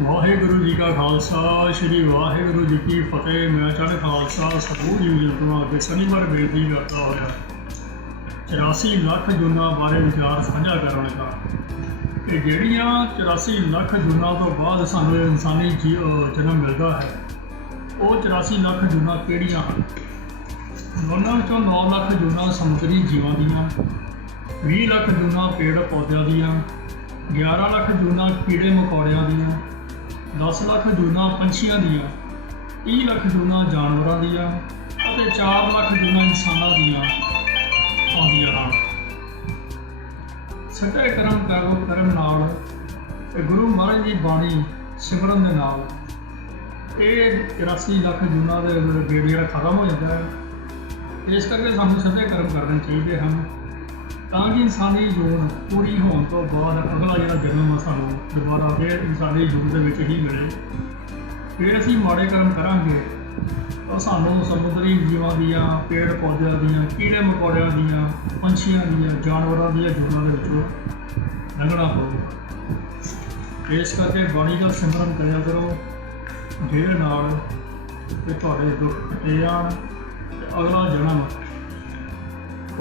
ਵਾਹਿਗੁਰੂ ਜੀ ਕਾ ਖਾਲਸਾ, ਸ੍ਰੀ ਵਾਹਿਗੁਰੂ ਜੀ ਕੀ ਫਤਿਹ। ਮੈਂ ਚੜ੍ਹ ਖਾਲਸਾ, ਸਤਿਗੁਰੂ ਜੀ ਜਨਤਵਾ ਦੇ ਸ਼ਨੀਵਾਰ ਬੇਨਤੀ ਕਰਦਾ ਹੋਇਆ 84 ਲੱਖ ਜੁਨਾ ਬਾਰੇ ਵਿਚਾਰ ਸਾਂਝਾ ਕਰਨ ਦਾ। ਕਿ ਜਿਹੜੀਆਂ 84 ਲੱਖ ਜੁਨਾ ਤੋਂ ਬਾਅਦ ਸਾਨੂੰ ਇਨਸਾਨੀ ਜੀ- ਜਨਮ ਮਿਲਦਾ ਹੈ, ਉਹ 84 ਲੱਖ ਜੁਨਾ ਕਿਹੜੀਆਂ ਹਨ? ਉਹਨਾਂ ਵਿੱਚੋਂ 9 ਲੱਖ ਜੁਨਾ ਸਮੁੰਦਰੀ ਜੀਵਾਂ ਦੀਆਂ 20 ਲੱਖ ਜੂਨਾਂ ਪੇੜ ਪੌਦਿਆਂ ਦੀਆਂ 11 ਲੱਖ ਜੂਨਾਂ ਕੀੜੇ ਮਕੌੜਿਆਂ ਦੀਆਂ 10 ਲੱਖ ਜੂਨਾਂ ਪੰਛੀਆਂ ਦੀਆਂ 30 ਲੱਖ ਜੂਨਾਂ ਜਾਨਵਰਾਂ ਦੀਆਂ ਅਤੇ 4 ਲੱਖ ਜੂਨਾਂ ਇਨਸਾਨਾਂ ਦੀਆਂ ਆਉਂਦੀਆਂ ਹਨ। ਸੱਚੇ ਕਰਮ ਕਰੋ ਕਰਮ ਨਾਲ ਤੇ ਗੁਰੂ ਮਹਾਰਾਜ ਦੀ ਬਾਣੀ ਸਿਮਰਨ ਦੇ ਨਾਲ ਇਹ 84 ਲੱਖ ਜੂਨਾਂ ਦੇ ਗੇੜ ਜਿਹੜਾ ਖਤਮ ਹੋ ਜਾਂਦਾ ਹੈ ਇਸ ਕਰਕੇ ਸਾਨੂੰ ਸੱਚੇ ਕਰਮ ਕਰਨੇ ਚਾਹੀਦੇ ਹਨ। ਤਾਂ ਕਿ ਇਨਸਾਨੀ ਜੂਨ ਪੂਰੀ ਹੋਣ ਤੋਂ ਬਾਅਦ ਅਗਲਾ ਜਿਹੜਾ ਜਨਮ ਆ ਸਾਨੂੰ, ਦੁਬਾਰਾ ਫੇਰ ਇਨਸਾਨੀ ਜੂਨ ਦੇ ਵਿੱਚ ਹੀ ਮਿਲੇ। ਫਿਰ ਅਸੀਂ ਮਾੜੇ ਕਰਮ ਕਰਾਂਗੇ, ਤਾਂ ਸਾਨੂੰ ਸਮੁੰਦਰੀ ਜੀਵਾਂ ਦੀਆਂ, ਪੇੜ ਪੌਦਿਆਂ ਦੀਆਂ, ਕੀੜੇ ਮਕੌੜਿਆਂ ਦੀਆਂ, ਪੰਛੀਆਂ ਦੀਆਂ, ਜਾਨਵਰਾਂ ਦੀਆਂ ਜੂਨਾਂ ਦੇ ਵਿੱਚੋਂ ਲੰਘਣਾ ਪਊਗਾ। ਇਸ ਕਰਕੇ ਬਾਣੀ ਦਾ ਸਿਮਰਨ ਕਰਿਆ ਕਰੋ ਜਿਹਦੇ ਨਾਲ ਕਿ ਤੁਹਾਡੇ ਦੁੱਖ ਕੱਟੇ ਜਾਣ ਤੇ ਅਗਲਾ ਜਨਮ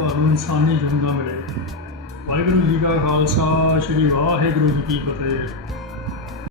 ਤੁਹਾਨੂੰ ਇਨਸਾਨੀ ਜੀਵਨ ਮਿਲੇ। ਵਾਹਿਗੁਰੂ ਜੀ ਕਾ ਖਾਲਸਾ ਸ੍ਰੀ ਵਾਹਿਗੁਰੂ ਜੀ ਕੀ ਫਤਿਹ।